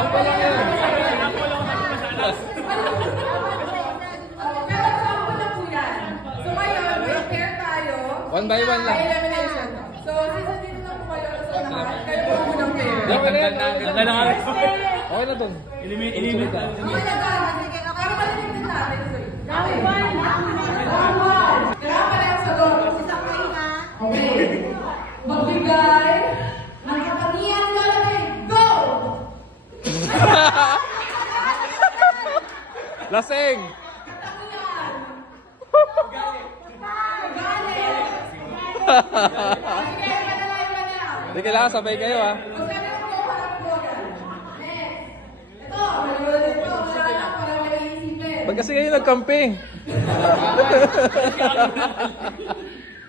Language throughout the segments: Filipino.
Sample lang yan. So ngayon, may pair tayo. One by one lang. Elimination. So, sisundin lang po kayo sa lahat. Kayo po munang pair. Okay na yan. Ganda na kami. Okay na dun. Ilimit. Okay na ba? Para malinig din natin. Round 1. Kaya pala yung sagot. Okay. Magbigay ng kapangyarihan lalagay. Go! Lasing! Hindi kailangan sabay kayo ha. Ba't kasi kayo nagkampi?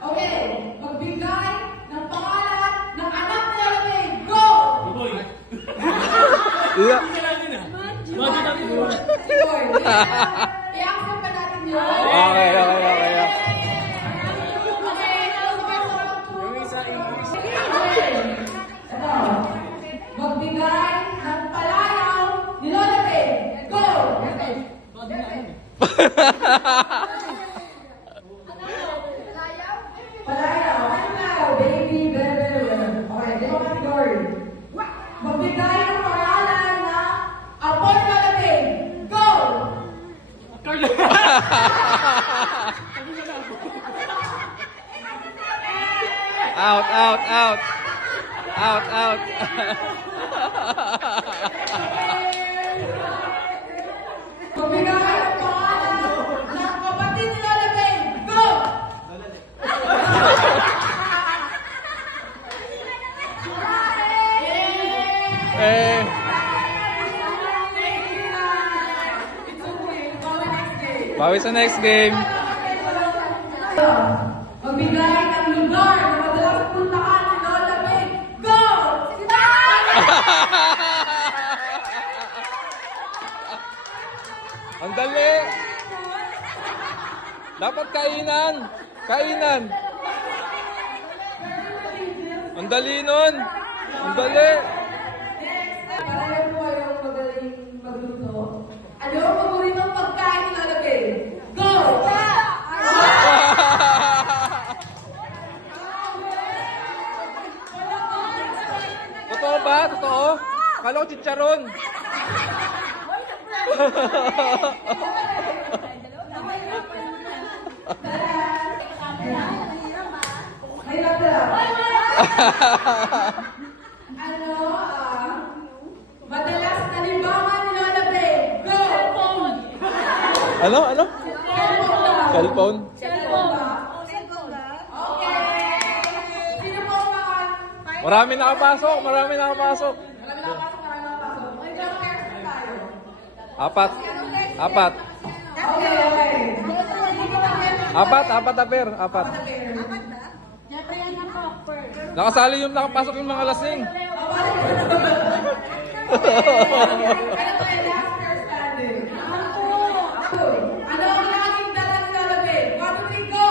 Okay, magbigay ng pangalan ng anak na lalaki. Go! Yeah. I-action pa natin yun. Okay. Magbigay ng palayaw ni Lola Babe. Go! Palayaw. Palayaw. Baby, bebe. Okay, di ba category? Magbigay ng pangalan na Apol Lola Babe. Go! Out. Magbigay ng pangalan ng kapatid ni Lola Babe. Go! Eh. Bawi sa next game. Magbigay ng lugar na madalas puntahan ni Lola Babe. Go! Ang dali. Dapat kainan. Ang dali nun. Ang dali. Kaya po kayong magaling magluto. Ano ang paboritong pagkain ni Lola Babe? Go! Totoo ba? Totoo? Kala ko chicharon. Madalas na libangan ni Lola Babe. Go! Ano? Cellphone. Cellphone? Okay. Sino po ang Marami nakapasok. Marami nakapasok. May ilang pairs na tayo. Apat. Okay. Apat na pair. Nakasali yung nakapasok yung mga lasing. Ano ang laging dala ni Lola Babe? 1, 2, 3, go!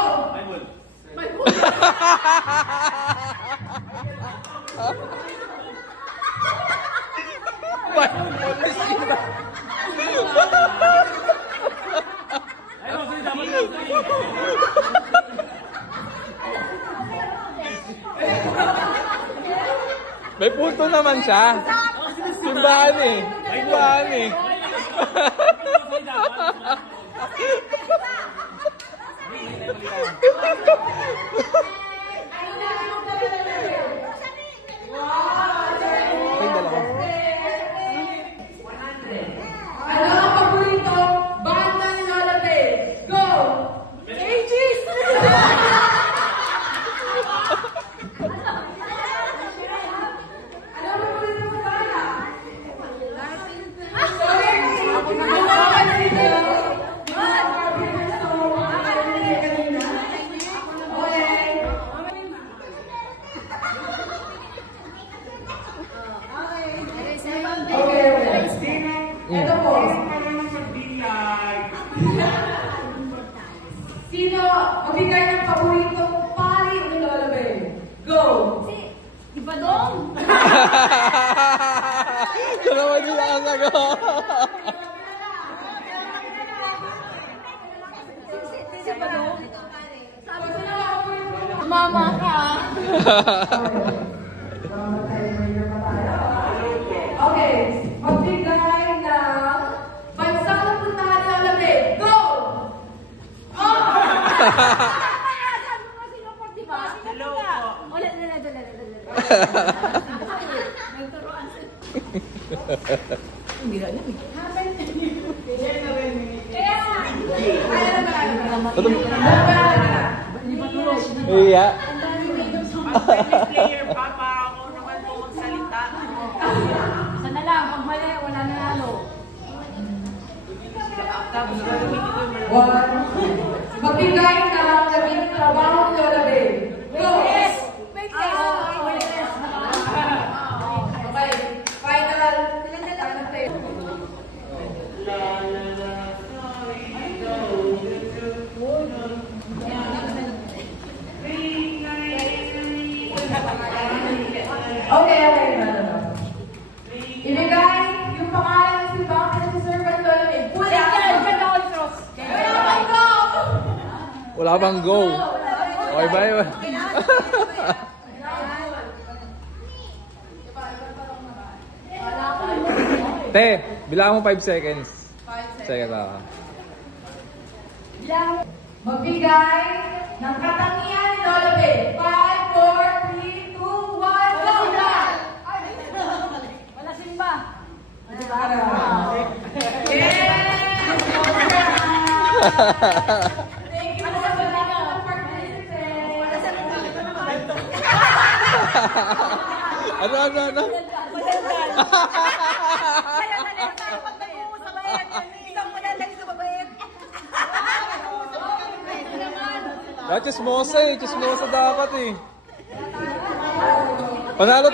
May punto naman siya. Simbahan eh. Ano ang paborito banda ni Lola Babe? Go! Aegis! Ano ang paborito mo banda? Sorry! Ito po. Sino magbigay ng paboritong pari ni Lola Babe? Go! Iba dong! Ito naman din nakasagot. Mama ka. Okay, magbigay ng bansang napuntahan ng lamig. Go! Oh! Sabi mo sino po, di ba? Sino po ka? Ulit. Nagturuan sila. Hindi na yan eh. Kaya Iya. Player pa para ako naman po magsalita. sana lang, pag mali, wala na lalo. Tapos gagamitin ko yung malaki. One. Magbigay ng labi ng trabaho ng labi. Go! Wait, okay, final. Final play. Okay. Ibigay yung pangalan ng simbang pinag-serve Lola May. Kuya! Wala bang go? Okay ba yun? Te, bilang mo 5 seconds. 5 seconds. Magbigay ng katangian ni Lola May. 5, 4, 3, 2, 1, go na! Wala simba. Diba? Yeah! Thank you for the participants. Wala sa Ano? Kaya na tayo pag nag-uusabayan yan. Isang madalay sa babayan. Chismosa dapat eh. Panalo